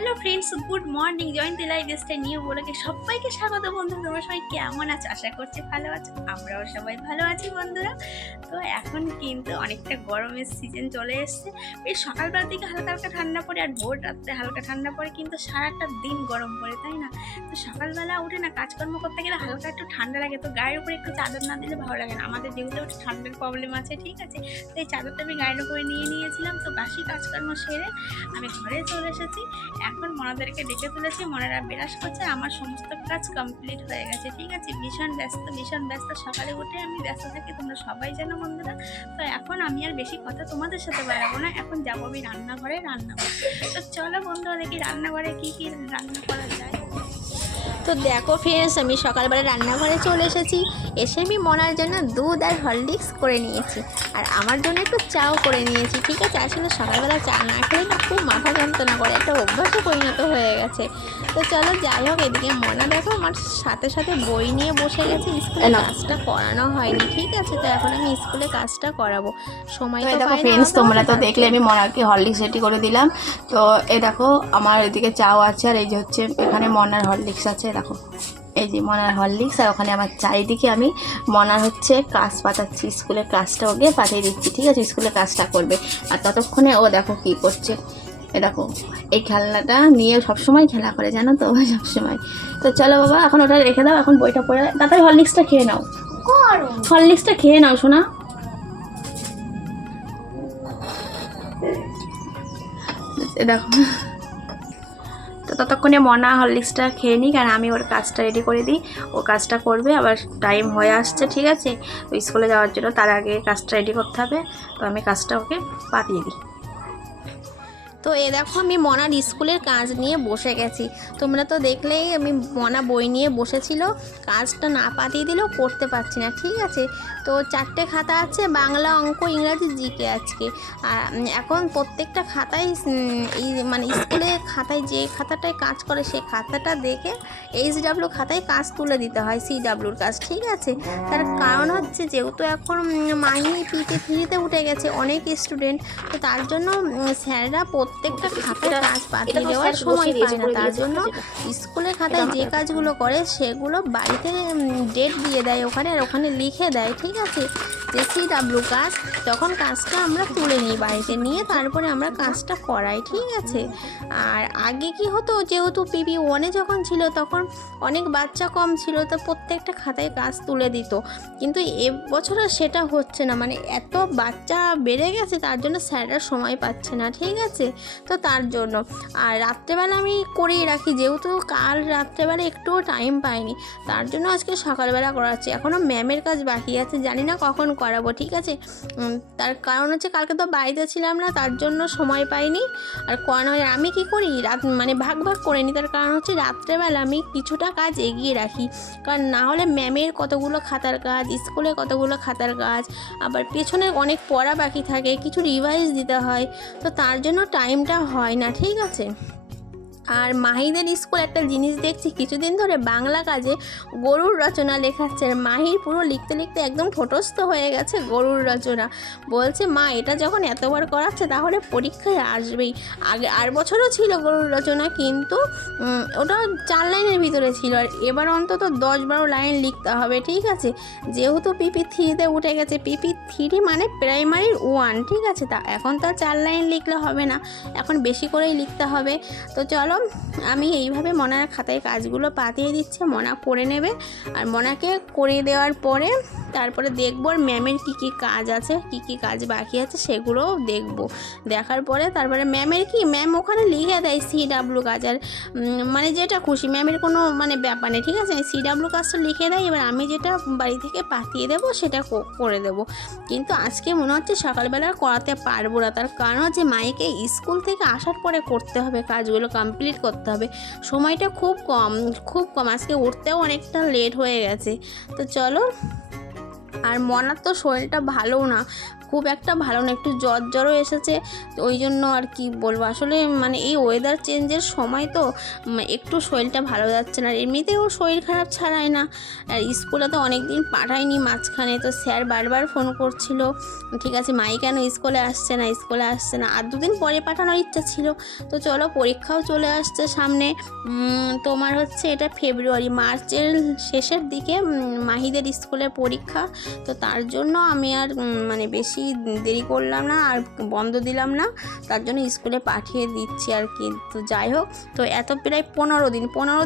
Hello friends, good morning. Jayanti lifestyle new ব্লগে সবাইকে স্বাগত। বন্ধুরা, তোমরা সবাই কেমন আছো? আশা করছি ভালো আছো। আমরাও সবাই ভালো আছি বন্ধুরা। তো এখন কিন্তু অনেকটা গরমের সিজন চলে এসছে। বেশ সকালবেলার দিকে হালকা হালকা ঠান্ডা পড়ে, আর ভোর রাত্রে হালকা ঠান্ডা পড়ে, কিন্তু সারাটা দিন গরম পড়ে, তাই না? তো সকালবেলা উঠে না কাজকর্ম করতে গেলে হালকা একটু ঠান্ডা লাগে, তো গায়ের উপরে একটু চাদর না দিলে ভালো লাগে না। আমাদের যেহেতু একটু ঠান্ডার প্রবলেম আছে, ঠিক আছে, তো এই চাদরটা আমি গায়ের উপরে নিয়ে নিয়েছিলাম। তো বাসি কাজকর্ম সেরে আমি ঘরে চলে এসেছি। এখন মনাদেরকে ডেকে তুলেছি, মনারা বিরাজ করছে। আমার সমস্ত কাজ কমপ্লিট হয়ে গেছে, ঠিক আছে। ভীষণ ব্যস্ত। সকালে উঠে আমি ব্যস্ত থাকি, তোমরা সবাই জানো বন্ধুরা। তো এখন আমি আর বেশি কথা তোমাদের সাথে বাড়াবো না, এখন যাবো আমি রান্নাঘরে। তো চলো বন্ধুরা, দেখি রান্নাঘরে কি কি রান্না করা যায়। তো দেখো ফ্রেন্ডস, আমি সকালবেলা রান্নাঘরে চলে এসেছি। এসে আমি মনার জন্য দুধ আর হরলিক্স করে নিয়েছি, আর আমার জন্য একটু চাও করে নিয়েছি, ঠিক আছে। আসলে সকালবেলা চা না খেলে না খুব মাথা যন্ত্রণা করে, একটা অভ্যাসে পরিণত হয়ে গেছে। তো চলো যাই হোক, এদিকে মনা দেখো আমার সাথে সাথে বই নিয়ে বসে গেছে। স্কুলে কাজটা করানো হয়নি, ঠিক আছে। তো এখন আমি স্কুলে কাজটা করাবো, সময় তো দেখো পাই না। ফ্রেন্ডস, তোমরা তো দেখলে আমি মনাকে হরলিক্স রেডি করে দিলাম। তো দেখো আমার এদিকে চাও আছে, আর এই যে হচ্ছে এখানে মনার হরলিক্স আছে। দেখো এই যে মনার হরলিক্স, আর ওখানে আমার চারিদিকে আমি মনার হচ্ছে কাজ পাঠাচ্ছি, স্কুলের কাজটা ওকে পাঠিয়ে দিচ্ছি, ঠিক আছে। স্কুলের কাজটা করবে, আর ততক্ষণে ও দেখো কি করছে। দেখো এই খেলনাটা নিয়ে সবসময় খেলা করে, জানো তো, সবসময়। তো চলো বাবা, এখন ওটা রেখে দাও, এখন বইটা পড়ে তাড়াতাড়ি হরলিক্সটা খেয়ে নাও। হরলিক্সটা খেয়ে নাও শোনা। দেখো, তো ততক্ষণে মনা হরলিক্সটা খেয়ে নিই, কারণ আমি ওর কাজটা রেডি করে দিই। ও কাজটা করবে, আবার টাইম হয়ে আসছে, ঠিক আছে। তো স্কুলে যাওয়ার জন্য তার আগে কাজটা রেডি করতে হবে। তো আমি কাজটা ওকে পাঠিয়ে দিই। তো দেখো আমি মনার স্কুলের কাজ নিয়ে বসে গেছি। তোমরা তো দেখলেই আমি মনা বই নিয়ে বসেছিল, কাজটা না পাঠিয়ে দিলেও করতে পারছি না, ঠিক আছে। তো 4টে খাতা আছে, বাংলা, অঙ্ক, ইংরাজি, জিকে আজকে। আর এখন প্রত্যেকটা খাতায় এই মানে স্কুলে খাতায় যে খাতাটায় কাজ করে সেই খাতাটা দেখে HW খাতায় কাজ তুলে দিতে হয়, CWর কাজ, ঠিক আছে। তার কারণ হচ্ছে যেহেতু এখন মাহি PT3-তে উঠে গেছে অনেক স্টুডেন্ট, তো তার জন্য স্যাররা প্রত্যেকটা খাতায় কাজ পাঠিয়ে দেওয়ার সময় পায় না। তার জন্য স্কুলের খাতায় যে কাজগুলো করে সেগুলো বাড়িতে ডেট দিয়ে দেয় ওখানে, আর ওখানে লিখে দেয়, ঠিক আছে, যে CW কাজ। তখন কাজটা আমরা তুলে নিই বাড়িতে নিয়ে, তারপরে আমরা কাজটা করাই, ঠিক আছে। আর আগে কি হতো, যেহেতু PP1-এ যখন ছিল তখন অনেক বাচ্চা কম ছিল, তো প্রত্যেকটা খাতায় কাজ তুলে দিত। কিন্তু এবছরে সেটা হচ্ছে না, মানে এত বাচ্চা বেড়ে গেছে, তার জন্য স্যাররা সময় পাচ্ছে না, ঠিক আছে। তো তার জন্য আর রাত্রেবেলা আমি করেই রাখি, যেহেতু কাল রাত্রেবেলা একটুও টাইম পাইনি, তার জন্য আজকে সকালবেলা করাচ্ছি। এখনও ম্যামের কাজ বাকি আছে, জানি না কখন করাবো, ঠিক আছে। তার কারণ হচ্ছে কালকে তো বাড়িতে ছিলাম না, তার জন্য সময় পাইনি। আর করানো হয়, আমি কি করি মানে ভাগ করে নিই। তার কারণ হচ্ছে রাত্রেবেলা আমি কিছুটা কাজ এগিয়ে রাখি, কারণ না হলে ম্যামের কতগুলো খাতার কাজ, স্কুলে কতগুলো খাতার কাজ, আবার পেছনে অনেক পড়া বাকি থাকে, কিছু রিভাইজ দিতে হয়, তো তার জন্য টাইমটা হয় না, ঠিক আছে। আর মাহিদের স্কুল একটা জিনিস দেখছি কিছুদিন ধরে, বাংলা কাজে গরুর রচনা লেখাচ্ছে। মাহির পুরো লিখতে লিখতে একদম ঠোঁটস্থ হয়ে গেছে গরুর রচনা। বলছে মা, এটা যখন এতবার করাচ্ছে তাহলে পরীক্ষায় আসবেই। আর বছরও ছিল গরুর রচনা, কিন্তু ওটা 4 লাইনের ভিতরে ছিল, আর এবার অন্তত 10-12 লাইন লিখতে হবে, ঠিক আছে। যেহেতু PP3-তে উঠে গেছে, PP3 মানে প্রাইমারির 1, ঠিক আছে। তা এখন তো 4 লাইন লিখলে হবে না, এখন বেশি করেই লিখতে হবে। তো চলো, আমি এইভাবে মনার খাতায় কাজগুলো পাঠিয়ে দিচ্ছে, মনা করে নেবে। আর মনাকে করে দেওয়ার পরে তারপরে দেখবো আর ম্যামের কী কী কাজ আছে, কী কী কাজ বাকি আছে সেগুলোও দেখবো। দেখার পরে তারপরে ম্যাম ওখানে লিখে দেয় CW কাজ, আর মানে যেটা খুশি, ম্যামের কোনো মানে ব্যাপার নেই, ঠিক আছে। CW কাজটা লিখে দেয়, এবার আমি যেটা বাড়ি থেকে পাঠিয়ে দেবো সেটা করে দেবো। কিন্তু আজকে মনে হচ্ছে সকালবেলা করাতে পারবো না, তার কারণ হচ্ছে মাইকে স্কুল থেকে আসার পরে করতে হবে, কাজগুলো কমপ্লিট করতে হবে। সময়টা খুব কম, আজকে উঠতেও অনেকটা লেট হয়ে গেছে। তো চলো, আর মনার তো শরীরটা ভালো না, খুব একটা ভালো না, একটু জ্বরও এসেছে। তো ওই জন্য আর কি বলবো, আসলে মানে এই ওয়েদার চেঞ্জের সময় তো একটু শরীরটা ভালো যাচ্ছে না। এমনিতেও শরীর খারাপ ছাড়াই না, আর স্কুলে তো অনেক দিন পাঠাইনি মাঝখানে, তো স্যার বারবার ফোন করছিল, ঠিক আছে মাই কেন স্কুলে আসছে না, আর 2 দিন পরে পাঠানোর ইচ্ছা ছিল। তো চলো, পরীক্ষাও চলে আসছে সামনে, তোমার হচ্ছে এটা মার্চের শেষের দিকে মাহিদের স্কুলের পরীক্ষা। তো তার জন্য আমি আর মানে বেশি দেরি করলাম না আর বন্ধ দিলাম না, তার জন্য স্কুলে পাঠিয়ে দিচ্ছি আর কি। তো যাই হোক, তো এত প্রায় 15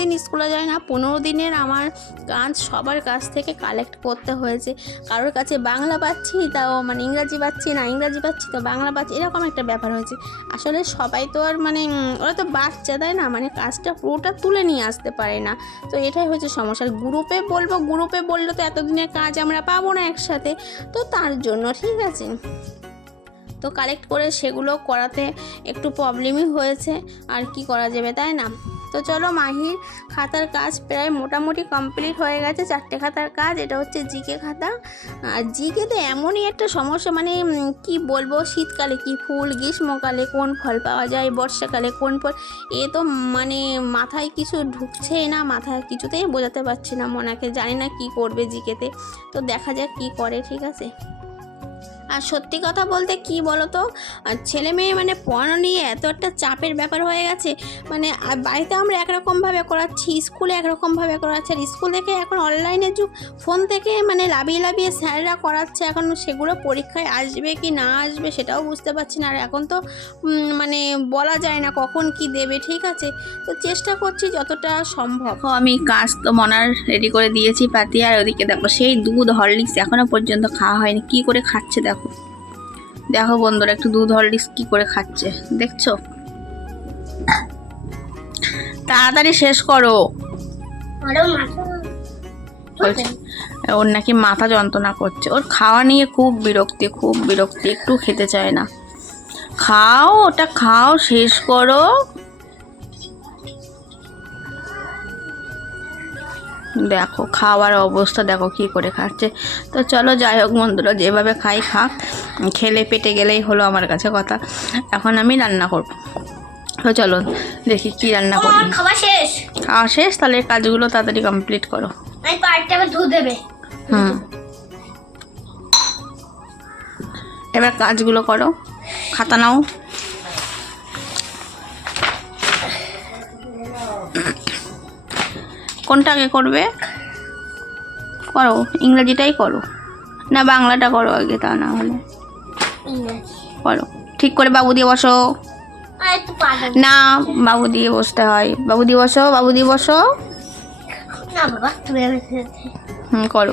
দিন স্কুলে যায় না, 15 দিনের আমার কাজ সবার কাছ থেকে কালেক্ট করতে হয়েছে। কারোর কাছে বাংলা পাচ্ছি তাও মানে ইংরাজি পাচ্ছি না, ইংরাজি পাচ্ছি তো বাংলা পাচ্ছি, এরকম একটা ব্যাপার হয়েছে। আসলে সবাই তো আর মানে ওরা তো বাচ্চা, তাই না, মানে কাজটা পুরোটা তুলে নিয়ে আসতে পারে না। তো এটাই হচ্ছে সমস্যা। গ্রুপে বললে তো এতদিনের কাজ আমরা পাবো না একসাথে, তো তার জন্য ঠিক আছে। তো কালেক্ট করে সেগুলো করাতে একটু প্রবলেমই হয়েছে, আর কি করা যাবে, তাই না। তো চলো, মাহির খাতার কাজ প্রায় মোটামুটি কমপ্লিট হয়ে গেছে। 4টে খাতার কাজ, এটা হচ্ছে জিকে খাতা। আর জিকেতে এমনই একটা সমস্যা, মানে কি বলবো, শীতকালে কি ফুল, গ্রীষ্মকালে কোন ফল পাওয়া যায়, বর্ষাকালে কোন ফল, এ তো মানে মাথায় কিছু ঢুকছেই না, মাথায় কিছুতেই বোঝাতে পারছি না মনাকে, জানি না কি করবে জিকেতে। তো দেখা যাক কি করে, ঠিক আছে। আর সত্যি কথা বলতে কি বলো তো, ছেলে মেয়ে মানে পড়ানো নিয়ে এত একটা চাপের ব্যাপার হয়ে গেছে, মানে বাড়িতে আমরা একরকমভাবে করাচ্ছি, স্কুলে একরকমভাবে করাচ্ছি, আর স্কুল থেকে এখন অনলাইনের যুগ, ফোন থেকে মানে লাবিয়ে স্যাররা করাচ্ছে, এখন সেগুলো পরীক্ষায় আসবে কি না আসবে সেটাও বুঝতে পারছি না। আর এখন তো মানে বলা যায় না কখন কি দেবে, ঠিক আছে। তো চেষ্টা করছি যতটা সম্ভব। আমি কাজ তো মনার রেডি করে দিয়েছি পাতি, আর ওদিকে দেখো সেই দুধ হরলিক্স এখনো পর্যন্ত খাওয়া হয়নি, কি করে খাচ্ছে দেখো বন্ধুরা, একটু দুধ হরলিক্স কি করে খাচ্ছে দেখছো। তাড়াতাড়ি শেষ করো, ওর নাকি মাথা যন্ত্রণা করছে, ওর খাওয়া নিয়ে খুব বিরক্তি, একটু খেতে চায় না। খাও, ওটা খাও, শেষ করো। দেখো খাওয়ার অবস্থা দেখো কি করে খাচ্ছে। তো চলো যাই হোক বন্ধুরা, যেভাবে খাই খাক, খেলে পেটে গেলেই হলো আমার কাছে কথা। এখন আমি রান্না করব, তো চলো দেখি কি রান্না করি। খাওয়া শেষ, তাহলে কাজগুলো তাড়াতাড়ি কমপ্লিট করো। এবার কাজগুলো করো, খাতা নাও। কোনটা আগে করবে, করো ইংরেজিটাই করো, না বাংলাটা করো আগে, তা না হলে করো ঠিক করে। বাবু দিয়ে বসো, না বাবু দিয়ে বসতে হয়, বাবু দিয়ে বসো। করো,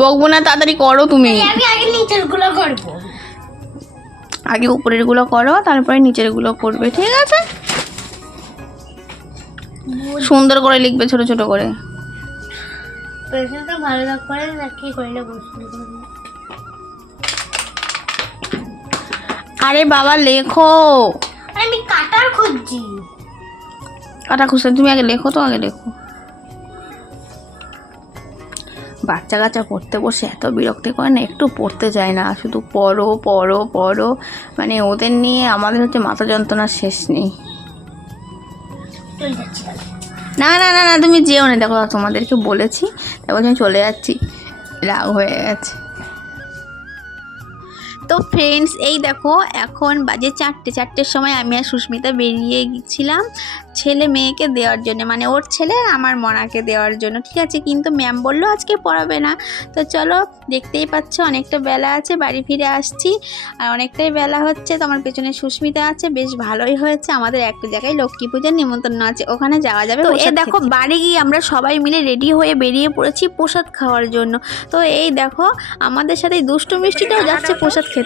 বকবো না, তাড়াতাড়ি করো তুমি। আগে উপরের গুলো করো, তারপরে নিচের গুলো করবে, ঠিক আছে। সুন্দর করে লিখবে, ছোট ছোট করে। আরে বাবা লেখো, আমি কাটার খুঁজছি। কাটা খুঁজতে তুমি আগে লেখো, বাচ্চা কাচ্চা পড়তে বসে এত বিরক্তি করে না, একটু পড়তে চায় না, শুধু পড়ো। মানে ওদের নিয়ে আমাদের হচ্ছে মাথা যন্ত্রণার শেষ নেই। না তুমি যেও না, দেখো তোমাদেরকে বলেছি, তারপর আমি চলে যাচ্ছি, রাগ হয়ে গেছে। তো ফ্রেন্ডস, এই দেখো এখন বাজে 4টের সময় আমি আর সুস্মিতা বেরিয়ে গেছিলাম ছেলে মেয়েকে দেওয়ার জন্য, মানে ওর ছেলে আর আমার মনাকে দেওয়ার জন্য, ঠিক আছে। কিন্তু ম্যাম বললো আজকে পড়াবে না। তো চলো, দেখতেই পাচ্ছ অনেকটা বেলা আছে, বাড়ি ফিরে আসছি, আর অনেকটাই বেলা হচ্ছে। তো আমার পেছনে সুস্মিতা আছে, বেশ ভালোই হয়েছে। আমাদের একটা জায়গায় লক্ষ্মী পূজার নিমন্ত্রণ আছে, ওখানে যাওয়া যাবে। তো এ দেখো বাড়ি গিয়ে আমরা সবাই মিলে রেডি হয়ে বেরিয়ে পড়েছি প্রসাদ খাওয়ার জন্য। তো এই দেখো আমাদের সাথে দুষ্টু মিষ্টিটাও যাচ্ছে প্রসাদ খেতে।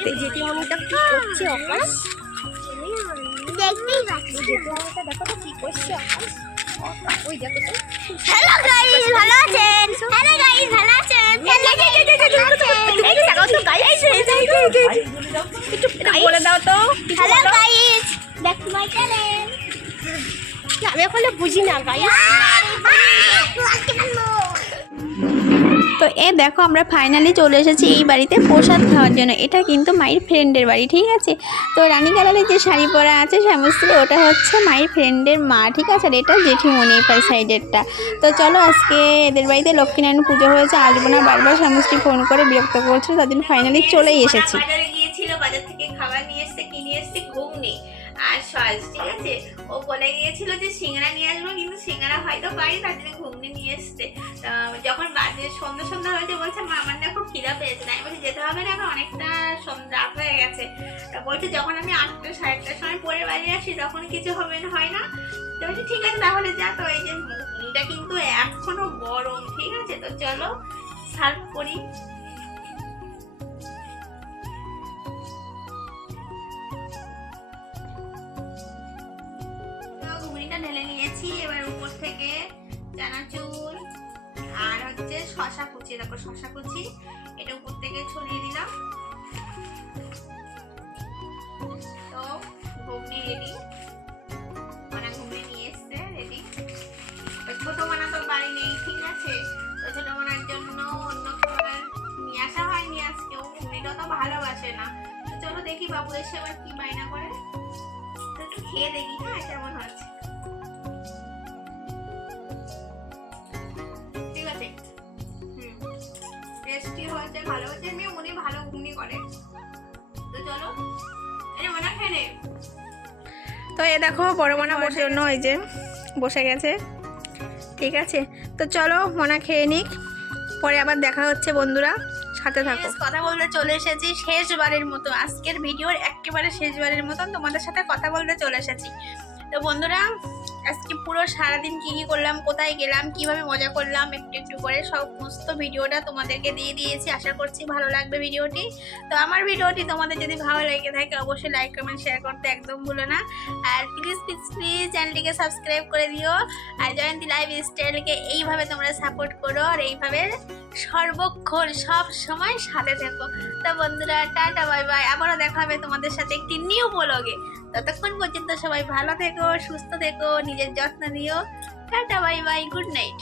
হ্যালো গাইস, ভালো আছেন? বলে দাও তো, hello guys, back to my channel. আমি এখন বুঝি না গাইস। তো দেখো আমরা ফাইনালি চলে এসেছি এই বাড়িতে প্রসাদ খাওয়ার জন্য। এটা কিন্তু মায়ের ফ্রেন্ডের বাড়ি, ঠিক আছে। তো রানী কালারের যে শাড়ি পরা আছে স্বামীস্ত্রী, ওটা হচ্ছে মায়ের ফ্রেন্ডের মা, ঠিক আছে। আর এটা জেঠিমণি এই সাইডেরটা। তো চলো, আজকে এদের বাড়িতে লক্ষ্মীনারায়ণ পুজো হয়েছে, আসবো না বারবার স্বামীস্ত্রী ফোন করে বিরক্ত করছিল, তার জন্য ফাইনালি চলেই এসেছি। বাজারে গিয়েছিল, বাজার থেকে খাবার নিয়ে এসছে, কিনে এসছে ঘুগনি আর সস, ঠিক আছে। ও বলে গিয়েছিল যে সিঙ্গারা নিয়ে আসবো, কিন্তু সিঙ্গারা হয়তো পারি, তার জন্য ঘুগনি নিয়ে এসছে। যখন বাজে সন্ধ্যা হয়েছে বলছে মা আমার না খুব খিদা পেয়েছে, না আমি বলছি যেতে হবে না, এখন অনেকটা রাত হয়ে গেছে। বলছে যখন আমি 8টা সাড়ে 8টার সময় পরে বাড়ি আসি তখন কিছু হবে না, হয় না। তো বলছি ঠিক আছে তাহলে যা। তো এই যে ঘুগনিটা কিন্তু এখনো গরম, ঠিক আছে। তো চলো সার্ভ করি। ঘুগনিটা ঢেলে নিয়েছি, এবার উপর থেকে চানাচুর আর হচ্ছে শশা কুচি, দেখো শশা কুচি এটা উপর থেকে ছড়িয়ে দিলাম। তো ঘুগনি রেডি, মানে ঘুগনি নিয়ে এসছে রেডি। ছোট মানা তো বাড়ি নেই, ঠিক আছে। তো ছোট মানার জন্য অন্য খাবার নিয়ে আসা হয়নি আজকে, ও ঘুগনিটা তো ভালোবাসে না। তো চলো দেখি বাবু এসে আবার কি বায়না করে, তো একটু খেয়ে দেখি হ্যাঁ কেমন হচ্ছে। ঠিক আছে, টেস্টি হয়েছে, ভালো হয়েছে। মেয়ে উনি ভালো ঘুগনি করে। তো চলো এই মনে খেয়ে নে। তো এ দেখো বড় মনা বসার জন্য এই যে বসে গেছে, ঠিক আছে। তো চলো মনা খেয়ে নিক, পরে আবার দেখা হচ্ছে বন্ধুরা, সাথে থাকো। কথা বলতে চলে এসেছি শেষবারের মতো, আজকের ভিডিওর একেবারে শেষবারের মতন তোমাদের সাথে কথা বলতে চলে এসেছি। তো বন্ধুরা আজকে পুরো সারাদিন কি কি করলাম, কোথায় গেলাম, কিভাবে মজা করলাম, একটু একটু করে সমস্ত ভিডিওটা তোমাদেরকে দিয়ে দিয়েছি। আশা করছি ভালো লাগবে ভিডিওটি। তো আমার ভিডিওটি তোমাদের যদি ভালো লেগে থাকে অবশ্যই লাইক কমেন্ট শেয়ার করতে একদম ভুলো না। আর প্লিজ প্লিজ প্লিজ চ্যানেলটিকে সাবস্ক্রাইব করে দিও। আর জয়ন্তী লাইফস্টাইলকে এইভাবে তোমরা সাপোর্ট করো, আর এইভাবে সর্বক্ষণ সব সময় সাথে থেকো। তো বন্ধুরা টাটা বাই বাই, আবারও দেখা হবে তোমাদের সাথে একটি নিউ ব্লগে। ততক্ষণ পর্যন্ত সবাই ভালো থেকো, সুস্থ থেকো, নিজের যত্ন নিও। Tata bye bye, good night.